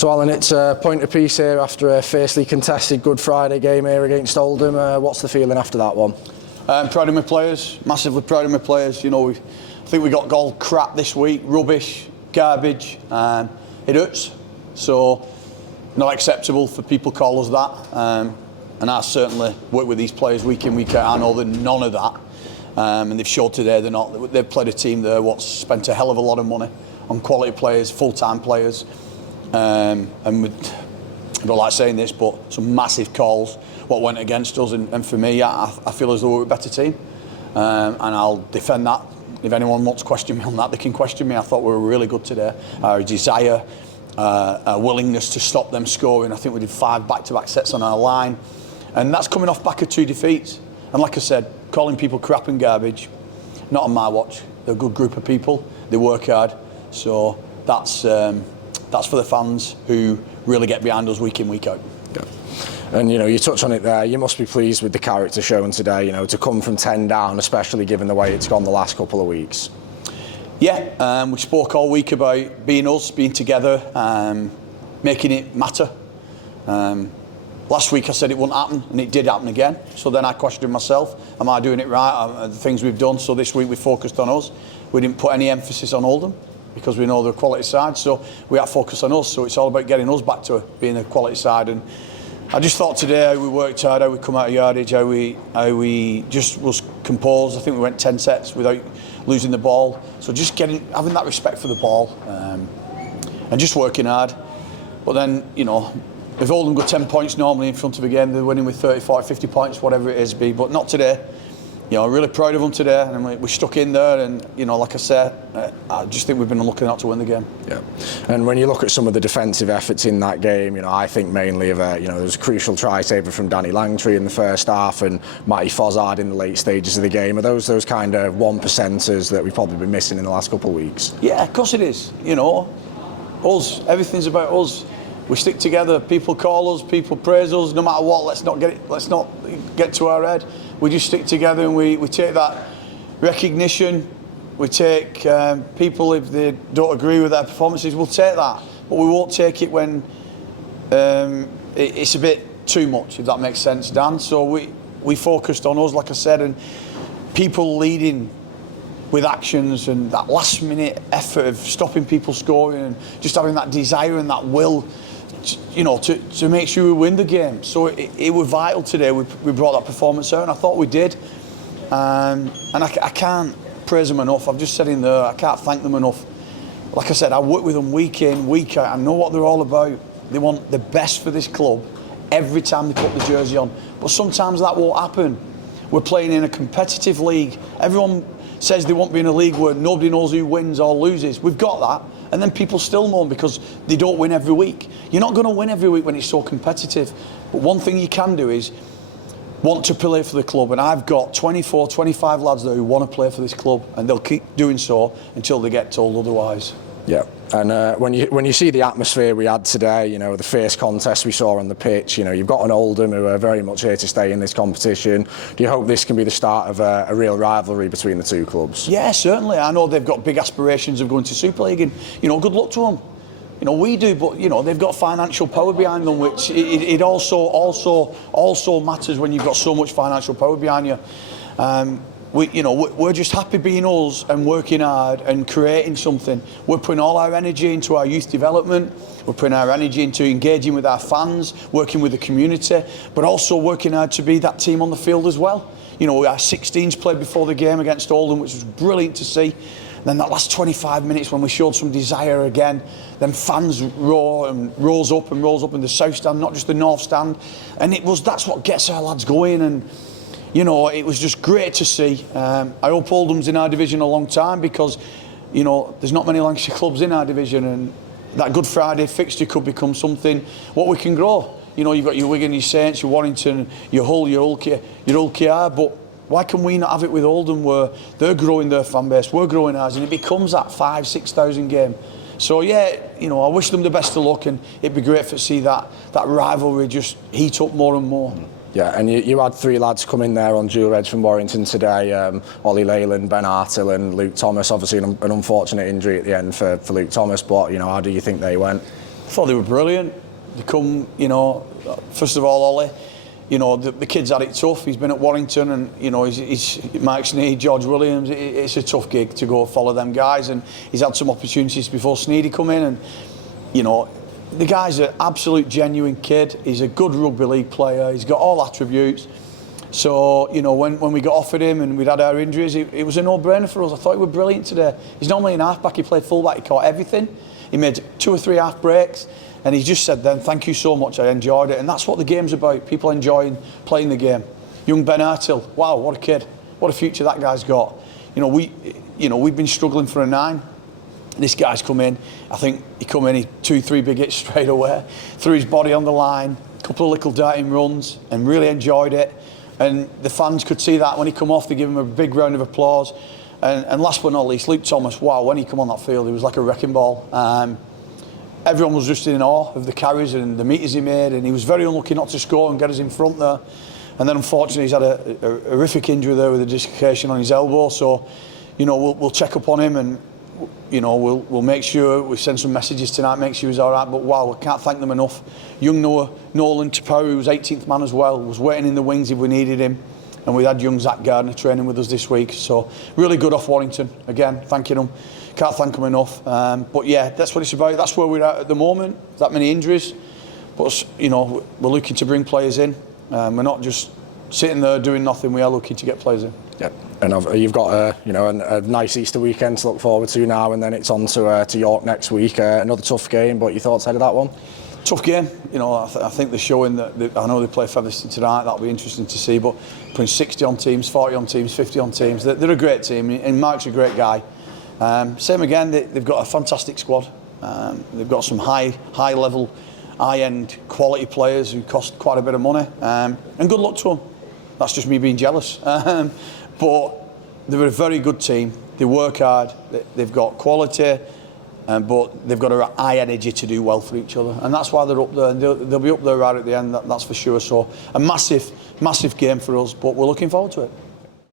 So Alan, it's a point of peace here after a fiercely contested Good Friday game here against Oldham. What's the feeling after that one? Proud of my players, massively proud of my players. You know, I think we got all crap this week, rubbish, garbage. It hurts, so not acceptable for people call us that. And I certainly work with these players week in, week out. I know they're none of that, and they've showed today they're not. They've played a team there what's spent a hell of a lot of money on quality players, full-time players. And I don't like saying this, but some massive calls what went against us, and for me, I feel as though we're a better team, and I'll defend that. If anyone wants to question me on that, they can question me. I thought we were really good today. Our desire, our willingness to stop them scoring. I think we did 5 back-to-back sets on our line, and that's coming off back of 2 defeats. And like I said, calling people crap and garbage, not on my watch. They're a good group of people. They work hard, so that's for the fans who really get behind us week in, week out. Yeah. And you know, you touch on it there, you must be pleased with the character shown today, you know, to come from 10 down, especially given the way it's gone the last couple of weeks. Yeah, we spoke all week about being us, being together, making it matter. Last week I said it wouldn't happen, and it did happen again. So then I questioned myself, am I doing it right? The things we've done, so this week we focused on us. We didn't put any emphasis on Oldham, because we know they're a quality side, so we have to focus on us. So it's all about getting us back to being a quality side. And I just thought today how we worked hard, how we come out of yardage, how we just was composed. I think we went 10 sets without losing the ball. So just having that respect for the ball, and just working hard. But then, you know, if Oldham got 10 points normally in front of a game, they're winning with 30, 40, 50 points, whatever it is, but not today. You know, I'm really proud of them today, and we stuck in there. And you know, like I said, I just think we've been unlucky not to win the game. Yeah, and when you look at some of the defensive efforts in that game, you know, I think mainly of you know, there was a crucial try saver from Danny Langtree in the first half, and Matty Fozzard in the late stages of the game. Are those kind of 1%ers that we've probably been missing in the last couple of weeks? Yeah, of course it is. You know, us, everything's about us. We stick together. People call us, people praise us. No matter what, let's not get to our head. We just stick together, and we take that recognition. We take people, if they don't agree with their performances, we'll take that. But we won't take it when it's a bit too much, if that makes sense, Dan. So we focused on us, like I said, and people leading with actions and that last minute effort of stopping people scoring and just having that desire and that will, you know, to make sure we win the game. So it was vital today. We brought that performance out, and I thought we did. And I can't praise them enough. I've just said in there, I can't thank them enough. Like I said, I work with them week in, week out. I know what they're all about. They want the best for this club every time they put the jersey on. But sometimes that won't happen. We're playing in a competitive league. Everyone says they won't be in a league where nobody knows who wins or loses. We've got that. And then people still moan because they don't win every week. You're not going to win every week when it's so competitive. But one thing you can do is want to play for the club. And I've got 24, 25 lads there who want to play for this club, and they'll keep doing so until they get told otherwise. Yeah, and when you see the atmosphere we had today, you know, the fierce contest we saw on the pitch, you know, you've got an Oldham who are very much here to stay in this competition. Do you hope this can be the start of a real rivalry between the two clubs? Yeah, certainly. I know they've got big aspirations of going to Super League, and you know, good luck to them. You know, we do, but you know, they've got financial power behind them, which it also matters when you've got so much financial power behind you. We're just happy being us and working hard and creating something. We're putting all our energy into our youth development. We're putting our energy into engaging with our fans, working with the community, but also working hard to be that team on the field as well. You know, our 16s played before the game against Oldham, which was brilliant to see. And then that last 25 minutes when we showed some desire again, then fans rose up in the south stand, not just the north stand. And that's what gets our lads going. And you know, it was just great to see. I hope Oldham's in our division a long time, because, you know, there's not many Lancashire clubs in our division, and that Good Friday fixture could become something what we can grow. You know, you've got your Wigan, your Saints, your Warrington, your Hull, your OKR, but why can we not have it with Oldham, where they're growing their fan base, we're growing ours, and it becomes that 5,000-6,000 game. So yeah, you know, I wish them the best of luck, and it'd be great to see that rivalry just heat up more and more. Yeah, and you had 3 lads come in there on dual reds from Warrington today, Ollie Leyland, Ben Artill and Luke Thomas. Obviously an unfortunate injury at the end for Luke Thomas, but you know, how do you think they went? thought they were brilliant. They come, you know, first of all, Ollie, you know, the kid's had it tough. He's been at Warrington and, you know, he's Mike Sneed, George Williams. It's a tough gig to go follow them guys, and he's had some opportunities before Sneedy come in, and, you know, the guy's an absolute genuine kid. He's a good rugby league player. He's got all attributes. So, you know, when we got offered him and we'd had our injuries, it was a no-brainer for us. I thought he was brilliant today. He's normally an half-back. He played full-back. He caught everything. He made 2 or 3 half breaks. And he just said then, thank you so much, I enjoyed it. And that's what the game's about, people enjoying playing the game. Young Ben Artill, wow, what a kid. What a future that guy's got. You know, we've been struggling for a 9. This guy's come in, I think he come in, he 2-3 big hits straight away, threw his body on the line, a couple of little darting runs, and really enjoyed it. And the fans could see that when he come off, they give him a big round of applause. And last but not least, Luke Thomas, wow, when he come on that field, he was like a wrecking ball. Everyone was just in awe of the carries and the meters he made, and he was very unlucky not to score and get us in front there. And then unfortunately he's had a horrific injury there with a dislocation on his elbow, so, you know, we'll check up on him, and, you know, we'll make sure we send some messages tonight, make sure he's all right. But wow, I can't thank them enough. Young Nolan Tapau, who was 18th man as well, was waiting in the wings if we needed him. And we had young Zach Gardner training with us this week. So really good off Warrington. Again, thanking them. Can't thank them enough. But yeah, that's what it's about. That's where we're at the moment. That many injuries. But, you know, we're looking to bring players in. We're not just sitting there doing nothing. We are looking to get players in. Yeah, and you've got a nice Easter weekend to look forward to now, and then it's on to York next week. Another tough game, but your thoughts ahead of that one? Tough game, you know. I think they're showing that I know they play Featherstone tonight. That'll be interesting to see. But putting 60 on teams, 40 on teams, 50 on teams, they're a great team, and Mark's a great guy. Same again, they've got a fantastic squad. They've got some high level, high-end quality players who cost quite a bit of money. And good luck to them. That's just me being jealous. But they're a very good team. They work hard. They've got quality. But they've got a high energy to do well for each other, and that's why they're up there, and they'll be up there right at the end, that's for sure. So a massive game for us, but we're looking forward to it.